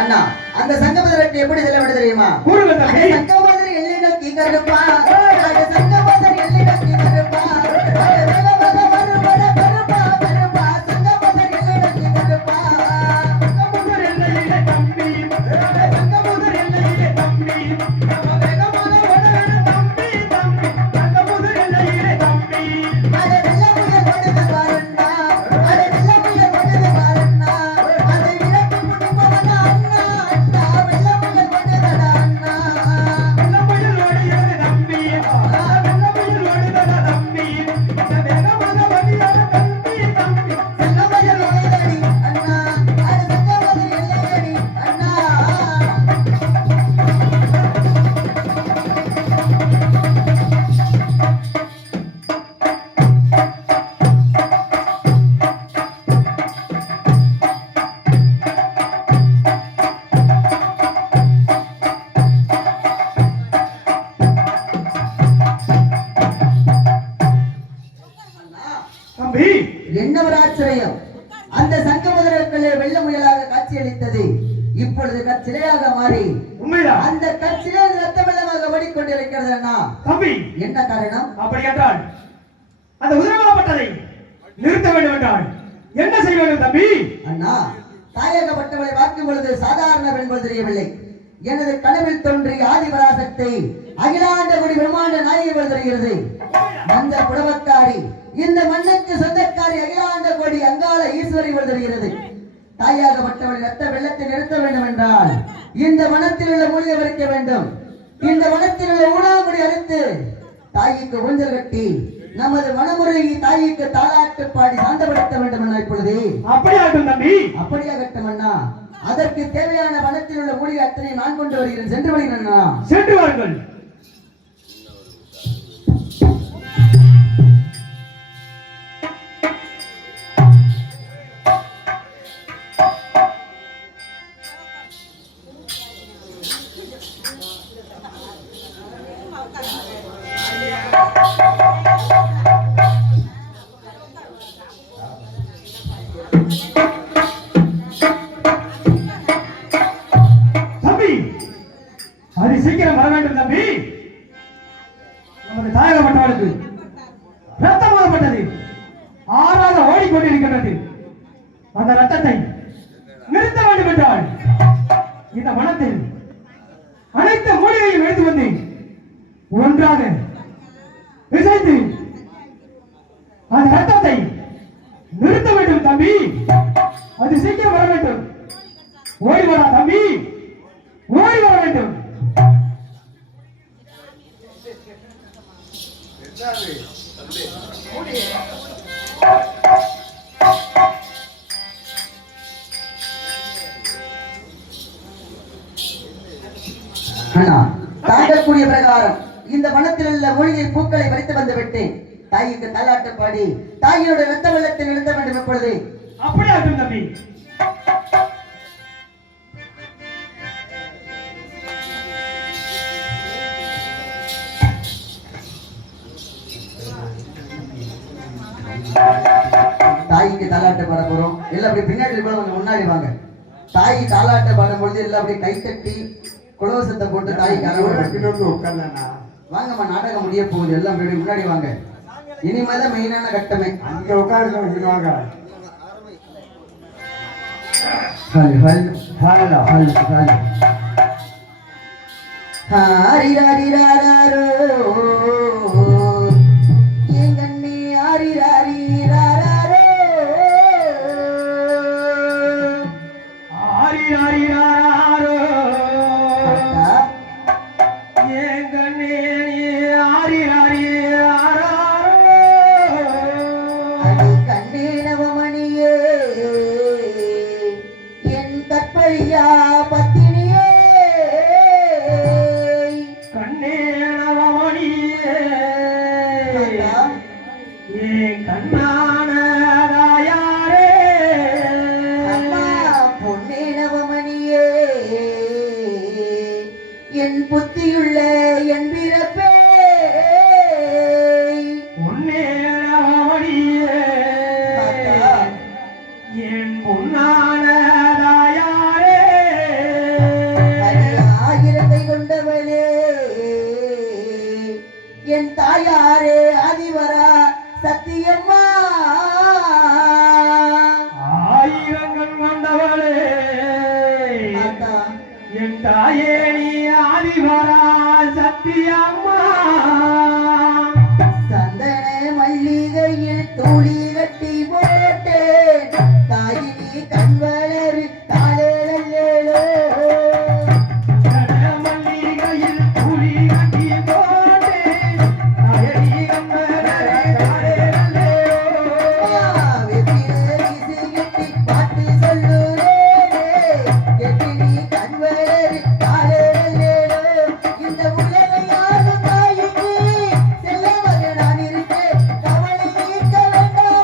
அண்ணா அந்த சங்கமதரத்தை எப்படி செல்ல விட தெரியுமா? சங்கமதர் எல்லை நோக்கி கருப்பா, சங்கமதர் எல்லை நோக்கி கருப்பா, அந்த சங்கமதரத்திலே வெள்ள முயலாக காட்சியளித்தது இப்பொழுது கற்சிலையாக மாறி அந்த கற்சிலை ரத்த வெள்ளமாக ஓடிக்கொண்டிருக்கிறது அண்ணா. தம்பி என்ன காரணம்? அப்படி என்றால் அந்த உதிரமாப்பட்டதை நிறுத்த வேண்டும் என்றால் என்ன செய்ய வேண்டும் தம்பி? அண்ணா தாயகப்பட்டவளை பார்க்கும் பொழுது சாதாரண என்பது தெரியவில்லை. எனது கனவில் தோன்றி ஆதிபராசக்தி அகிலாண்ட குடி பிரம்மாண்ட நாயகி தெரிகிறது. அந்த புடவக்காரி இந்த மண்ணுக்கு சொந்தக்காரி அகிலாண்ட கோடி அங்காள ஈஸ்வரி வருகிறது. தாயாகப்பட்டவளை ரத்த வெள்ளத்தை நிறுத்த வேண்டும் என்றால் இந்த வனத்தில் உள்ள மூலிகை வரைக்க வேண்டும். இந்த வனத்தில் உள்ள ஊனாங்குடி அறுத்து தாய்க்கு ஊஞ்சல் கட்டி நமது மனமுறையை தாய்க்கு தாளாட்டு பாடி சாந்தப்படுத்த வேண்டும் என இப்பொழுது அப்படியாகட்டும் தம்பி. அப்படியாகட்டும் அண்ணா. அதற்கு தேவையான வனத்தில் உள்ள மூலிகை அத்தனை நான் கொண்டு வருகிறேன். சென்று வருகிறேன் அண்ணா. சென்று வாருங்கள். சீக்கிரம் வர வேண்டும் தம்பி. நமது தாயகப்பட்டவளுக்கு ரத்தம் மூடப்பட்டது, ஆறாக ஓடிக்கொண்டிருக்கின்றது. அந்த ரத்தத்தை நிறுத்த வேண்டும் என்றால் இந்த மனத்தில் அனைத்து மூலிகையும் எடுத்து வந்து ஒன்றாக விசைத்து அந்த ரத்தத்தை நிறுத்த வேண்டும் தம்பி. அது சீக்கிரம் வர வேண்டும். ஓடி வரா தம்பி, ஓடி வர வேண்டும். தாங்கக்கூடிய பிரகாரம் இந்த வனத்தில் உள்ள மூலிகை பூக்களை பறித்து வந்து விட்டேன். தாய்க்கு தாலாட்டு பாடி தாயினுடைய ரத்த வெள்ளத்தை நிறுத்த வேண்டும். எப்பொழுது அப்படியாகும் தம்பி. தாய்க்கு தாலாட்ட பாட போறோம். எல்லாம் அப்படி பின்னாடி கொஞ்சம் முன்னாடி வாங்க. தாய் தாலாட்ட பாடும் பொழுது எல்லாம் அப்படி கைத்தட்டி குலவசத்தை போட்டு தாய்க்கு வாங்கம்மா. நாடகம் முடிய போகுது. எல்லாம் முன்னாடி வாங்க. இனிமேதான் மெயினான கட்டமே. அங்க உட்காருங்க. ஏன் கண்ணான தாயாரே அம்மா பொன்னே நவமணியே என் புத்தியுள்ள என் பிறப்பே பொன்னே நவமணியே என் பொன்னான தாயாரே ஆயிரத்தை கொண்டவளே என் தாயாரே அதிவரா சத்தியம்மா ஆயிரங்கள் கொண்டவளே என் தாயே நீ ஆதிவரா சத்தியம்மா சந்தன மல்லிகையில் தூளி கட்டி போட்டேன் தாயினி கண்வளரு காலேலோ மல்லிகையில் துளி கட்டி போட்டேன் தாயடி கம்மலரே பாட்டு சொல்லுறேனே எட்டினி கண்வளரு காலேலோ இந்த உலகையாலும் தாயிக்கு செல்ல மகனான் இருக்கேன் கவலை நீக்க வேண்டாம்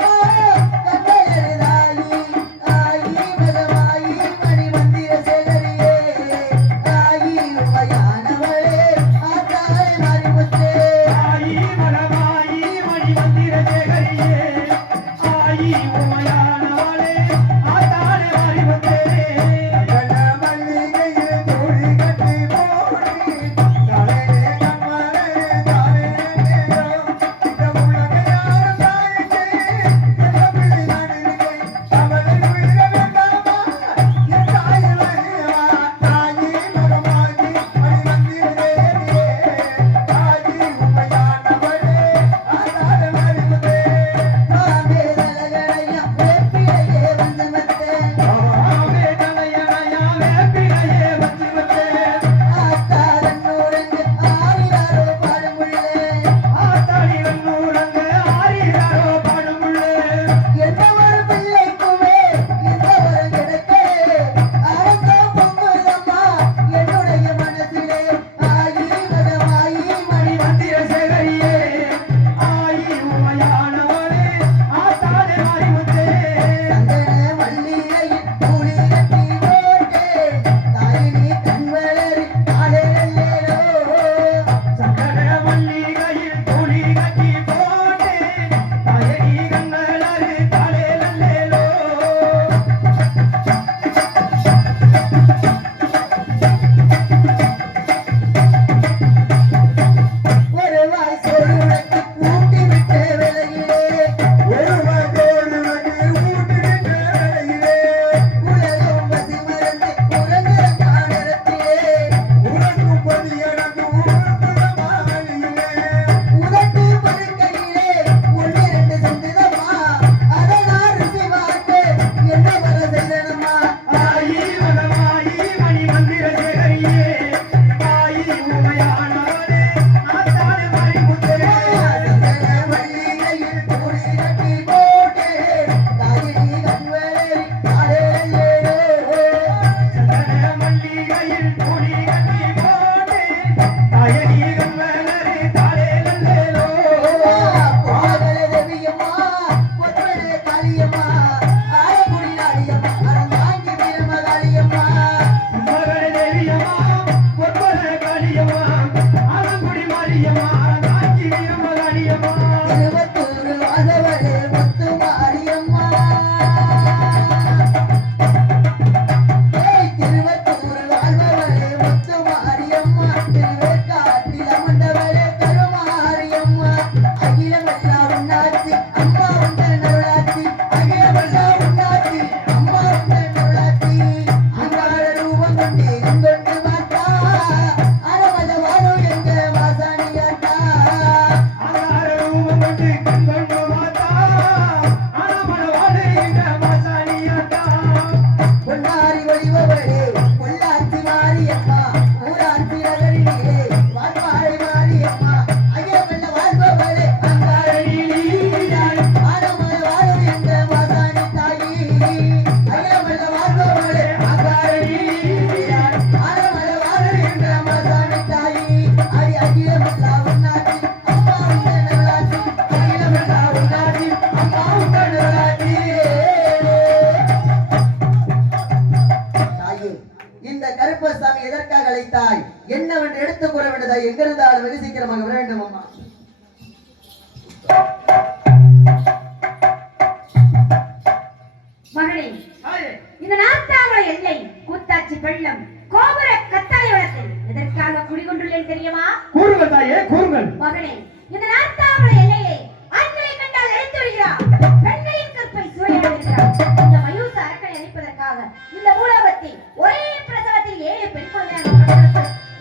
நிமித்தமாக இந்த பூலோகத்தில் ஒரே பிரசவத்தில் 7 பெண் குழந்தைகள்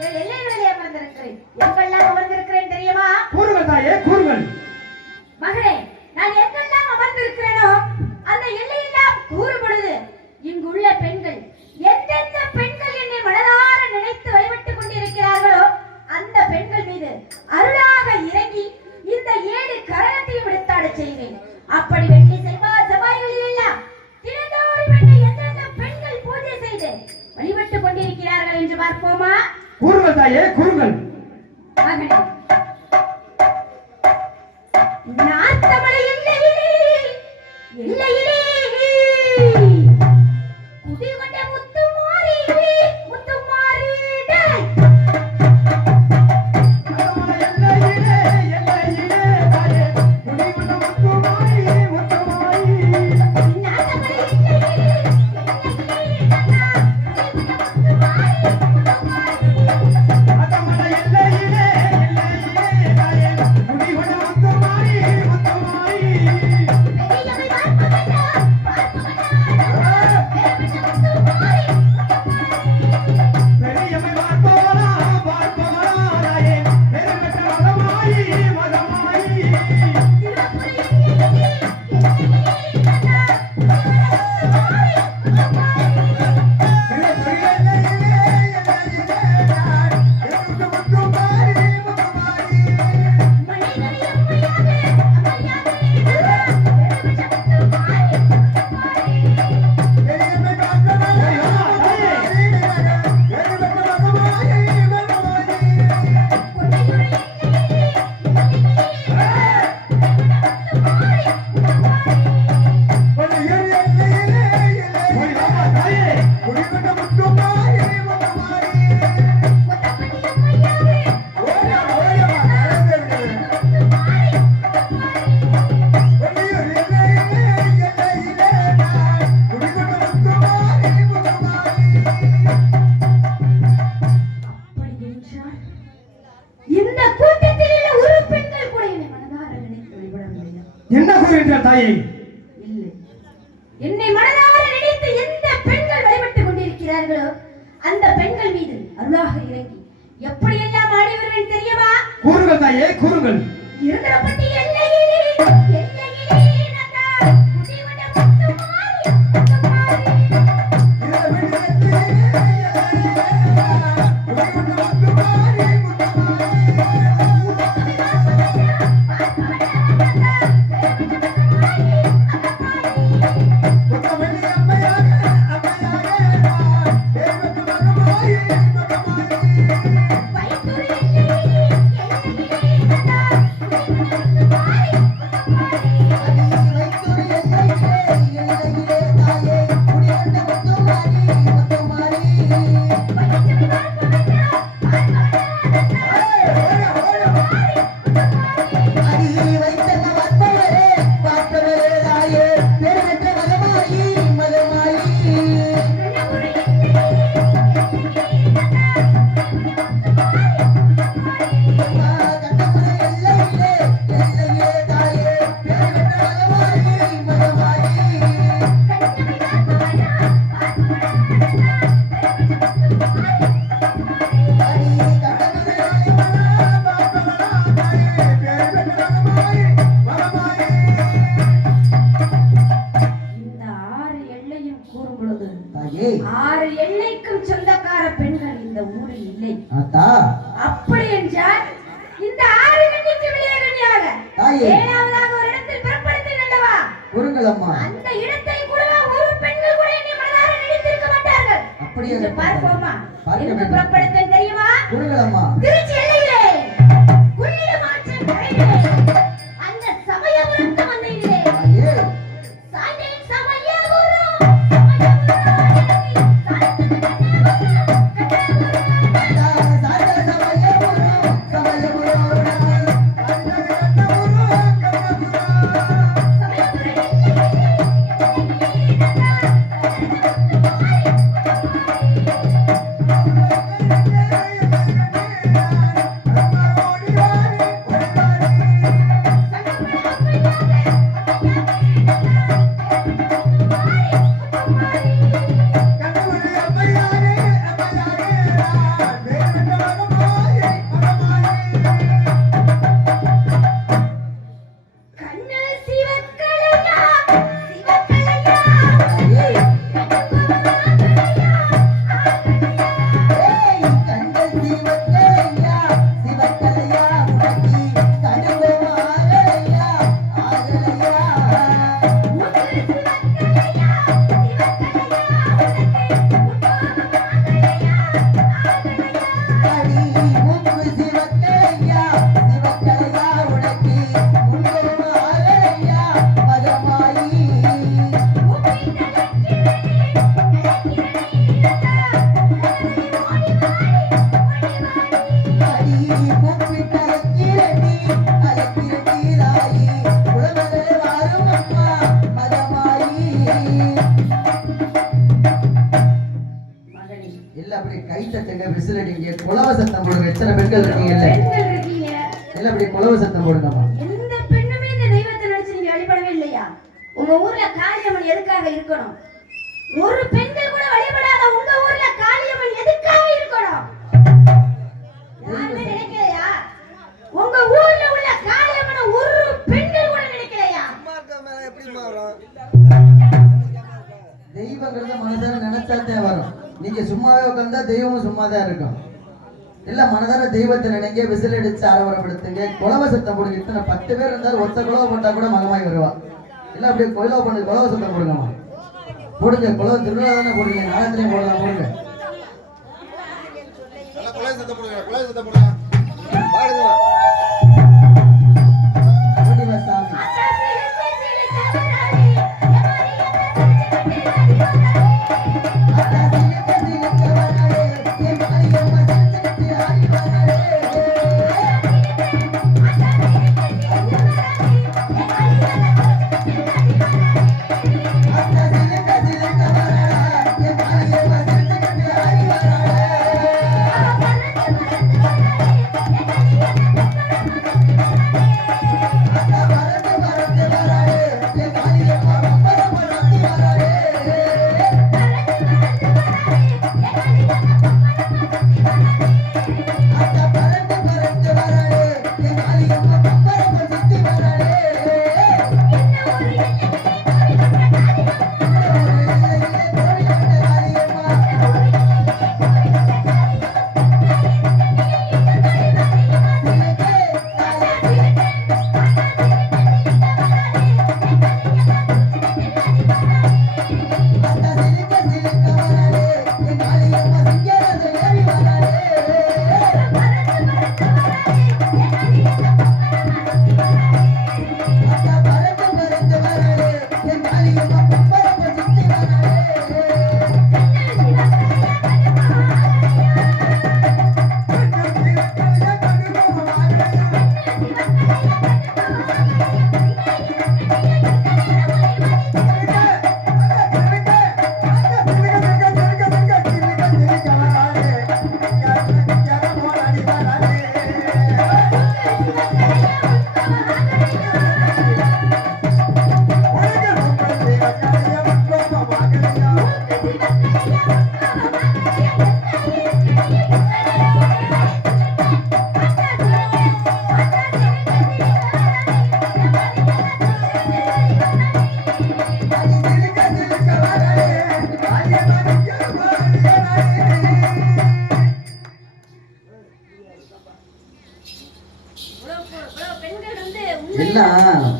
7 எல்லைகளிலே அமர்ந்திருக்கிறேன். எங்கெல்லாம் அமர்ந்திருக்கிறேன் தெரியுமா? கூறுங்கள் தாயே, கூறுங்கள். மகனே, நான் எங்கெல்லாம் அமர்ந்திருக்கிறேனோ அந்த எல்லையெல்லாம் கூறும் பொழுது இங்குள்ள பெண்கள் எந்தெந்த பெண்கள் என்னை மனதார நினைத்து வழிபட்டுக் கொண்டிருக்கிறார்களோ அந்த பெண்கள் மீது அருளாக இறங்கி இந்த 7 கரணத்தையும் விடுத்தாட செய்வேன். அப்படி வெள்ளி செவ்வாய்களில் எல்லாம் தினந்தோறும் என்னை எந்தெந்த பெண்கள் பூஜை செய்து வழிபட்டுக் கொண்டிருக்கிறார்கள் என்று பார்ப்போமா? கூறுங்கள் தாயே, கூறுங்கள். மகனே, நாத்தமலை எல்லையிலே எல்லையிலே குடிகொண்ட முத்துமாரி முத்துமாரி டேய் எல்லையிலே எல்லையிலே தாயே, குடிகொண்ட முத்துமாரி முத்துமாரி. நாத்தமலை எல்லையிலே எல்லையிலே கண்ணா குடிகொண்ட முத்துமாரி முத்துமாரி. அதமலை எல்லையிலே எல்லையிலே தாயே, குடிகொண்ட முத்துமாரி முத்துமாரி. பெரியவை பார்ப்பவனா பெரியம்மை பார்ப்பவனா பார்ப்பவனா தாயே, பெருமெற்ற மகமாயி மகமாயி. இந்த கூட்டத்தில் உள்ள ஒரு பெண்கள் கூட என்னை மனதார நினைத்து வழிபடவில்லையா? என்ன கூறுகிறார் தாயே? இல்லை. என்னை மனதார நினைத்து எந்த பெண்கள் வழிபட்டுக் கொண்டிருக்கிறார்களோ அந்த பெண்கள் மீது அருளாக இறங்கி எப்படியெல்லாம் ஆடி வருவேன் தெரியுமா? கூறுங்கள் தாயே, கூறுங்கள். இருந்தபடி எல்லையிலே எல்லையிலே நான் குடிவட முத்துமாரி முத்துமாரி. வைத்துறை எல்லையிலே எல்லையிலே நான் குடிவட ஆத்தா அப்படி என்றால் இந்த 6 கண்ணிக்கு விளையாடுகிறாக தாயே. ஏழாவதாக ஒரு இடத்தில் பிறப்படுத்தேன் அல்லவா? கூறுங்கள் அம்மா. அந்த இடத்தை கூட ஒரு பெண்கள் கூட என்னை மனதார நினைத்திருக்க மாட்டார்கள். அப்படியே இன்று பார்ப்போமா? பார்க்க எங்கு வேண்டும். புறப்படுத்தேன் தெரியுமா? கூறுங்கள் அம்மா. திருச்சி எல்லையிலே கொள்ளிடம் ஆற்றின் கரையிலே அந்த சமயபுரத்து மந்தையிலே தாயே சாய்ந்தேன் Samayapuram Samayapuram Thank you. Whistle அடிங்க, குலவ சத்தம் போடுங்க. எத்தனை பெண்கள் இருக்கீங்கல்ல, பெண்கள் இருக்கீங்க. எல்லாம் அப்படி குலவ சத்தம் போடுங்கம்மா. எந்த பெண்ணுமே இந்த தெய்வத்தை நினைச்சு நீங்க வழிபடவே இல்லையா? உங்க ஊர்ல காளியம்மன் எதுக்காக இருக்கணும்? ஒரு பெண்கள் கூட வழிபடாத உங்க ஊர்ல காளியம்மன் எதுக்காக இருக்கணும்? யாருமே நினைக்கலையா? உங்க ஊர்ல உள்ள காளியம்மனை ஒரு பெண்கள் கூட நினைக்கலையா? தெய்வங்கிறது மனதார நினைச்சாத்தே வரும். நீங்க சும்மாவே உட்கார்ந்தா தெய்வமும் சும்மா தான் இருக்கும். இல்ல மனதார தெய்வத்தை நினைங்க, விசில் அடிச்சு ஆரவாரப்படுத்துங்க, குலவ சத்தம் போடுங்க. இத்தனை 10 பேர் இருந்தாலும் ஒத்த குலவ போட்டா கூட மகமாய் வருவா. இல்ல அப்படியே குலவ பண்ணு, குலவ சத்தம் போடுங்கம்மா. போடுங்க, குலவ திருவிழா தானே போடுங்க, நாளத்திலையும் போடலாம். போடுங்க, குலவ சத்தம் போடுங்க, குலவ சத்தம் போடுங்க. பாடுங்க. ஓடிவா சாமி.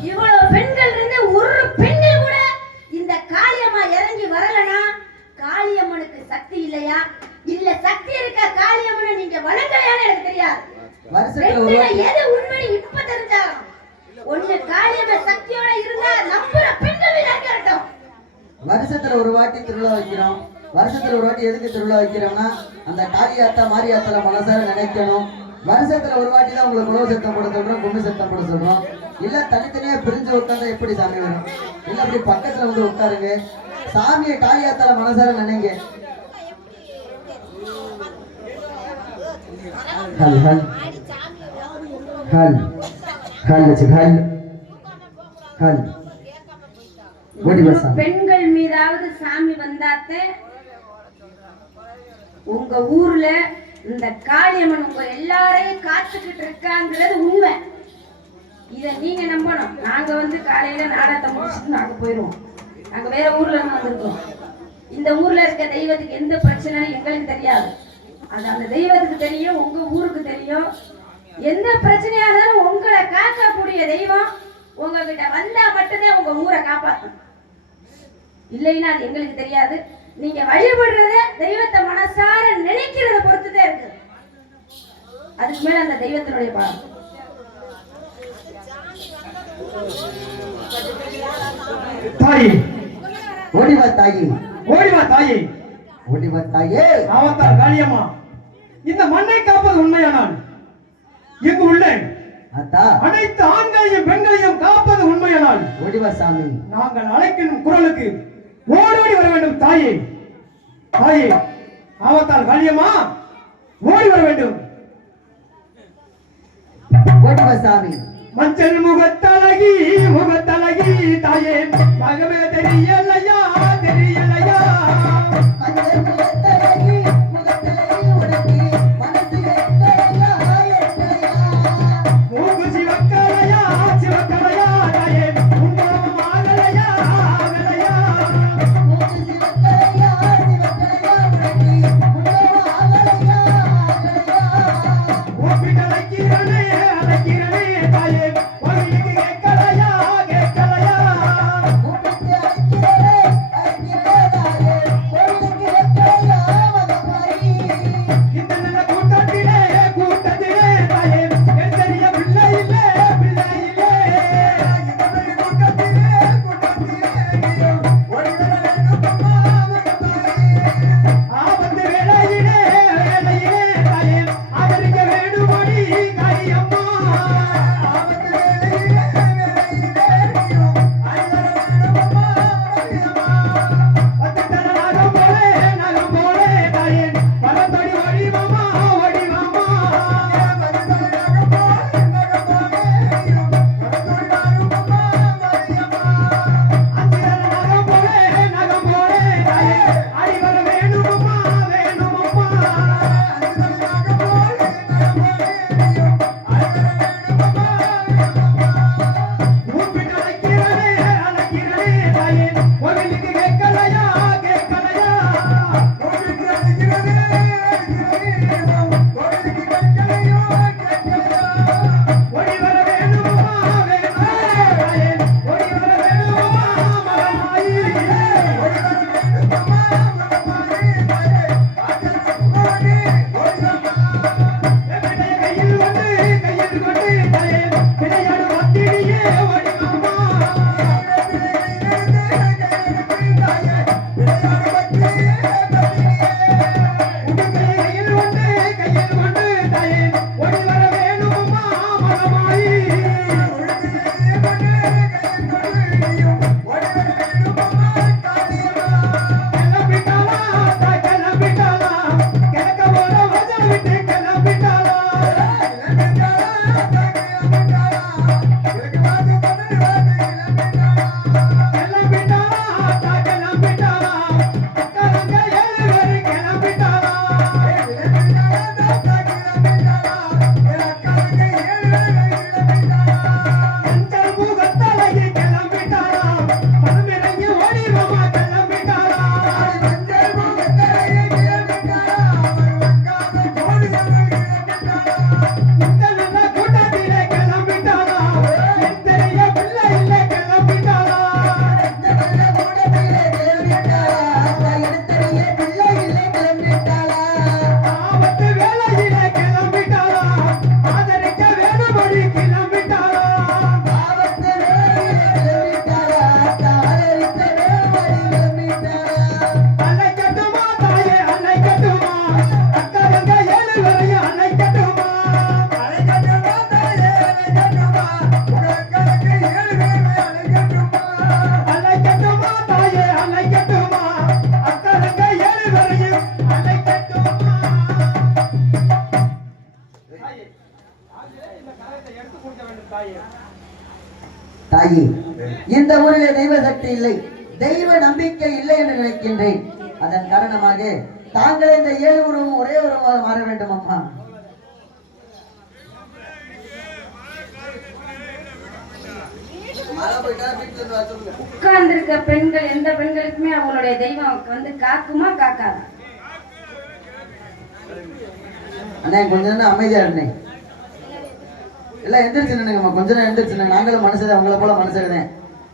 இவ்வளவு பெண்கள் இருந்து ஒரு பெண்கள் கூட இந்த காளியம்மா இறங்கி வரலனா காளியம்மனுக்கு சக்தி இல்லையா? இல்ல சக்தி இருக்க காளியம்மனை நீங்க வணங்கலையான்னு எனக்கு தெரியாது. எது உண்மை இப்ப தெரிஞ்சா ஒண்ணு காளியம்மன் சக்தியோட இருந்தா நம்புற பெண்கள் இருக்கட்டும். வருஷத்துல ஒரு வாட்டி திருவிழா வைக்கிறோம். வருஷத்துல ஒரு வாட்டி எதுக்கு திருவிழா வைக்கிறோம்னா அந்த காளியாத்தா மாரியாத்தால மனசார நினைக்கணும். வருஷத்துல ஒரு வாட்டி தான் உங்களுக்கு குலவ சத்தம் போட சொல்றோம், கும்மி சத்தம் போட சொல்றோம். இல்ல தனித்தனியா பிரிஞ்சு உட்கார்ந்தா எப்படி சாமி வரும்? இல்ல அப்படி பக்கத்துல வந்து உட்காருங்க, சாமியை காளியாத்தால மனசார நினைங்க. ஹல் ஹல் ஹல் ஹல் ஹல் ஹல். பெண்கள் மீதாவது சாமி வந்தாத்தே உங்க ஊர்ல இந்த காளியம்மன் உங்க எல்லாரையும் காத்துக்கிட்டு இருக்காங்கிறது உண்மை. இத நீங்க நம்பணும். நாங்க வந்து காலையில நாடகத்தை முடிச்சுட்டு நாங்க போயிருவோம். நாங்க வேற ஊர்ல இருந்து வந்திருக்கோம். இந்த ஊர்ல இருக்க தெய்வத்துக்கு எந்த பிரச்சனைன்னு எங்களுக்கு தெரியாது. அது அந்த தெய்வத்துக்கு தெரியும், உங்க ஊருக்கு தெரியும். எந்த பிரச்சனையா இருந்தாலும் உங்களை காக்கக்கூடிய தெய்வம் உங்ககிட்ட வந்தா மட்டும்தான் உங்க ஊரை காப்பாற்றும். இல்லைன்னா அது எங்களுக்கு தெரியாது. நீங்க வழிபடுறத தெய்வத்தை மனசார நினைக்கிறத பொறுத்துதான் இருக்கு. அதுக்கு மேல அந்த தெய்வத்தினுடைய பாடம். தாயே ஓடிவா தாயே, ஓடிவா தாயே, ஓடிவா தாயே. ஆவத்தால் காளியம்மா, இந்த மண்ணை காப்பது உண்மையானால் இங்கு உள்ள அனைத்து ஆண்களையும் பெண்களையும் காப்பது உண்மையானால் ஓடிவா சாமி, நாங்கள் அழைக்கும் குரலுக்கு ஓடோடி வர வேண்டும். தாயே, தாயே, ஆவத்தால் காளியம்மா, ஓடி வர வேண்டும். சாமி மஞ்சள் முகத்தழகி முகத்தழகி தாயே மகமே தெரியலையா தெரியலையா மஞ்சள் முகத்தழகி முகத்தழகி உனக்கு மனசு எட்டலையா எட்டலையா மூக்கு சிவக்கலையா சிவக்கலையா தாயே உங்களாம் ஆகலையா ஆகலையா மூக்கு சிவக்கலையா சிவக்கலையா உனக்கு உங்களாம் ஆகலையா ஆகலையா ஓப்பிட்டு அழைக்கிறனே அழைக்கிறனே தாயே கோவிலுக்கு கேட்கலையா கேட்கலையா கூப்பிட்டு அழைக்கிறே அழைக்கிறே தாயே கோவிலுக்கு எட்டலையா மகமாயி இந்த நல்ல கூட்டத்திலே கூட்டத்திலே தாயே என் தெரிய பிள்ளை இல்லை பிள்ளை இல்லை இந்த நல்ல கூட்டத்திலே கூட்டத்திலே ஓடி வர வேண்டும் அம்மா மகமாயி ஆபத்து வேளையிலே வேளையிலே தாயே ஆதரிக்க வேண்டுமடி காரியம்மா ஆபத்து வேளையிலே வேளையிலே ஆதர வேண்டும் அம்மா காரியம்மா பத்தத்தர நகம் போலே தாயே பரத்தடி ஓடி மாமா ஓடி மாமா பத்தத்தர நகம் போலே பரத்தடி வரும் அம்மா காரியம்மா அத்திர நகம் போலே தாயே ஆடி வர வேண்டும் அம்மா வேணும் அம்மா அத்திர நகம் போலே ஆடி வர வேண்டும் அம்மா கூப்பிட்டு அழைக்கிறனே அழைக்கிறனே தாயே கோவிலுக்கு கேட்கலையா கேட்கலையா கூப்பிட்டு அழைக்கிறனே அழைக்கிறனே கோவிலுக்கு கேட்கலையா கேட்கலையா ஓடி வர வேண்டும் அம்மா வேணும் தாயே ஓடி வர வேண்டும் அம்மா மகமாயி ஓடி வர வேண்டும் அம்மா மகமாயி தாயே ஆதரவு ஓடி ஓடி கையில் கொண்டு தாயே விளையாடு வந்திடியே ஓடி மாமா கையில் கொண்டு தாயே ஓடி வர வேணும் அம்மா மகமாயி கிளம்பிட்டாளா கிளம்பிட்டாளா கிழக்க போல வசல் விட்டு கிளம்பிட்டாளா கிளம்பிட்டாளா கிளம்பிட்டாளா அக்கறங்க 7 பேரு கிளம்பிட்டாளா மஞ்சள் முகத்தழகி கிளம்பிட்டாளா பரமிறங்கி ஓடி மாமா கிளம்பிட்டாளா இந்த நல்ல கூட்டத்திலே கிளம்பிட்டாளா என் தெரிய பிள்ளை இல்லை கிளம்பிட்டாளா ஆபத்து வேளையிலே கிளம்பிட்டாளா ஆதரிக்க வேணும்படி கிளம்பிட்டாளா அழைக்கட்டுமா தாயே அழைக்கட்டுமா அக்கறங்க 7 பேரையும் அழைக்கட்டுமா அழைக்கட்டுமா தாயே அழைக்கட்டுமா உனக்கறங்க 7 பேரையும் அழைக்கட்டுமா அழைக்கட்டுமா தாயே அழைக்கட்டுமா அக்கறங்க 7 பேரையும் அழைக்கட்டுமா தாயே இந்த கரத்தை எடுத்து கொடுக்க வேண்டும் தாயே தாயி இந்த ஊரிலே தெய்வ சக்தி இல்லை தெய்வ நம்பிக்கை இல்லை என்று நினைக்கின்றேன் அதன் காரணமாக தாங்கள் இந்த 7 உருவம் ஒரே உருவமாக மாற வேண்டும் அம்மா உட்கார்ந்திருக்க பெண்கள் எந்த பெண்களுக்குமே அவங்களுடைய தெய்வம் வந்து காக்குமா காக்காதா? அண்ணா கொஞ்ச நேரம் அமைதியா இருந்தேன் எல்லாம் எந்திரிச்சு நின்னுங்கம்மா கொஞ்ச நேரம் எந்திரிச்சு நாங்களும் மனசுதான் உங்களை போல மனசுதான்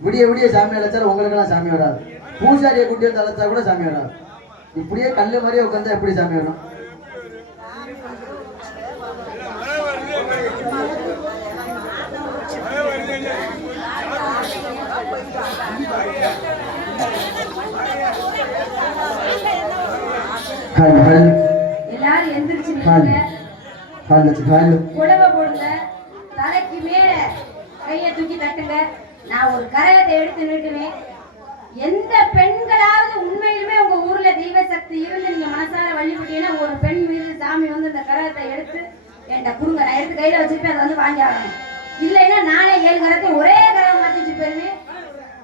விடிய விடிய சாமி அழைச்சாலும் உங்களுக்கெல்லாம் சாமி வராது பூசாரியை கூட்டி வந்து அழைச்சா கூட சாமி வராது இப்படியே கல்லு மாதிரியே உட்காந்தா எப்படி சாமி வரும் எல்லாரும் எந்திரிச்சு நில்லுங்க. புடவை போடுங்க, தலைக்கு மேல கையை தூக்கி தட்டுங்க. நான் ஒரு கரகத்தை எடுத்து நிறுத்துவேன். எந்த பெண்களாவது உண்மையிலுமே உங்க ஊர்ல தெய்வ சக்தி இருந்து நீங்க மனசார வழிபட்டீங்கன்னா ஒரு பெண் மீது சாமி வந்து இந்த ஏன்டா குடுங்க, நான் எடுத்து கையில வச்சிருப்பேன், அதை வந்து வாங்கி ஆகணும். இல்லைன்னா நானே 7 கரத்தையும் ஒரே கரம் மாத்திட்டு போயிருவேன்.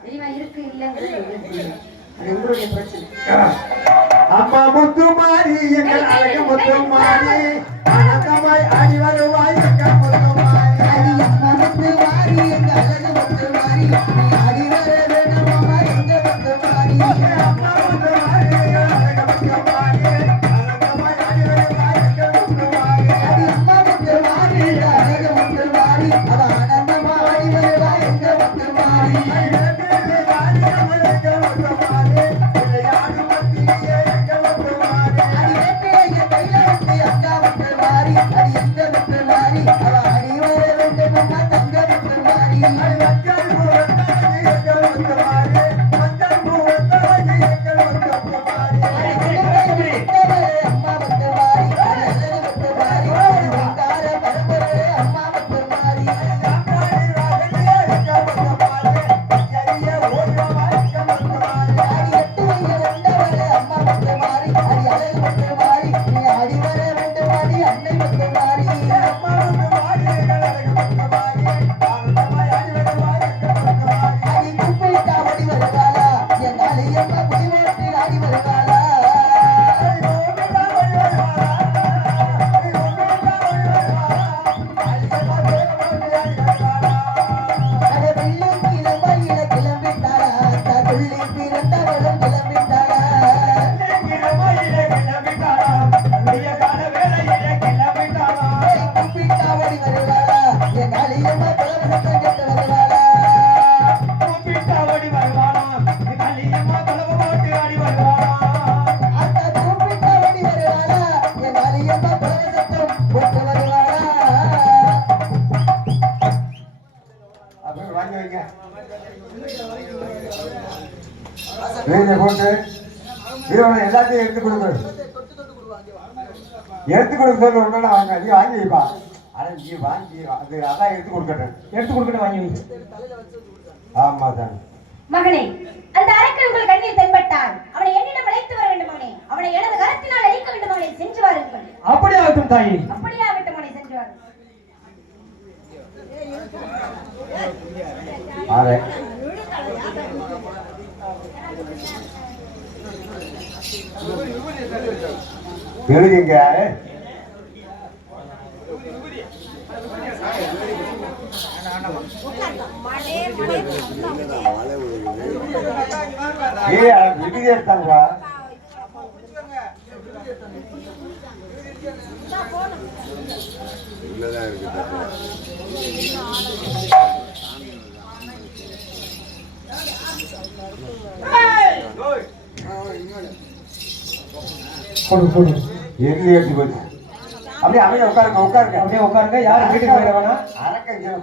தெரியுமா? இருக்கு இல்லைங்கிறது அது உங்களுடைய பிரச்சனை. அம்மா முத்துமாரி எங்கள் அழகு முத்துமாரி ஆனந்தமாய் ஆடி வருவாய் எங்கள் முத்துமாரி. அம்மா முத்துமாரி எங்க அழகு முத்துமாரி நீ ஆடி வர வேணுமா எங்க முத்துமாரி. அம்மா முத்துமாரி எங்கள் அழகு முத்துமாரி ஆனந்தமாய் ஆடி வருவாய் எங்கள் முத்துமாரி. அம்மா முத்துமாரி எங்க அழகு முத்துமாரி அவ ஆனந்தமா ஆடி வருவா எங்க முத்துமாரி. எல்லாத்தையும் எடுத்து கொடுங்க, எடுத்து கொடுக்க சொல்லி ஒண்ணு வாங்க. நீ வாங்கி வைப்பா. ஆனா நீ வாங்கி அது அதான் எடுத்து கொடுக்கட்டும் வாங்கி வை. ஆமா தான் மகனே, அந்த அரக்கன் உங்கள் கண்ணில் தென்பட்டால் அவனை என்னிடம் அழைத்து வர வேண்டும் மகனே. அவனை எனது கரத்தினால் அழிக்க வேண்டும் மகனே. சென்று வாருங்கள். அப்படியே ஆகட்டும் தாயி. அப்படியே ஆகட்டும் மகனே, சென்று வாருங்கள். எழுதிங்க. விடுதி எடுத்தாங்களா? உள்ளதான் இருக்கு. எங்க எடுத்து போச்சு. அப்படியே அப்படியே உட்காருங்க. யாரும் வீட்டுக்கு போயிட வேணாம். அரக்க இந்த